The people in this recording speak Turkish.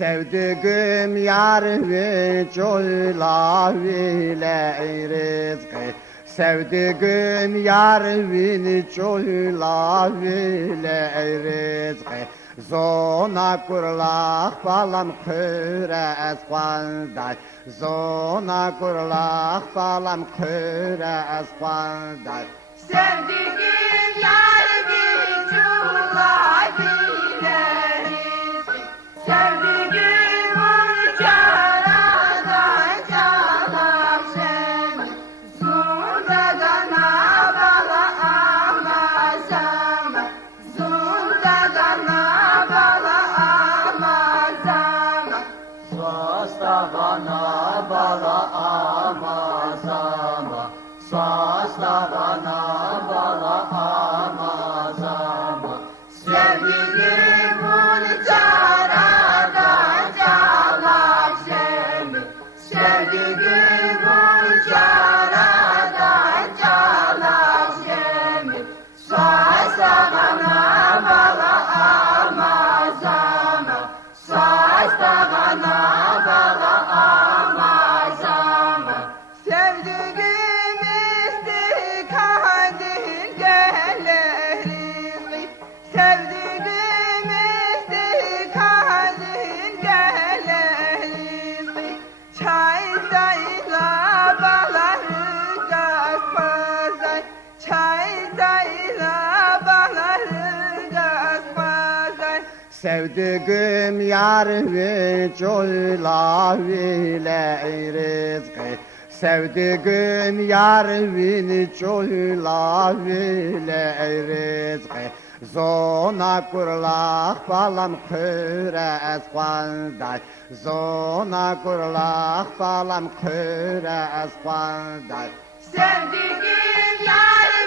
Sevdiğim yar ve coyla vile rızkı Sevdiğim yar ve coyla vile rızkı Zona kurlak balam kıre esquanday Zona kurlak balam kıre esquanday Sevdiğim yar ve coyla vile rızkı Sevdiğim uçaradan çalar seni Zundagana bala amazama Zundagana bala amazama Sastagana bala amazama Sastagana bala amazama Sevdiğim uçaradan çalar seni Sevdiğim uçaradan çalar seni Sastagana bala amazama Sastagana bala amazama Sevdiğim istikadin gelir Sevdiğim istikadin gelir Çaydayla baları gazmazay Çaydayla baları gazmazay Sevdiğim yar ve coyla vile rızkı Sevdiğim yar ve coyla vile rızkı Zona kurlak balam kıre esquanday Zona kurlak balam kıre esquanday Sevdiğim yar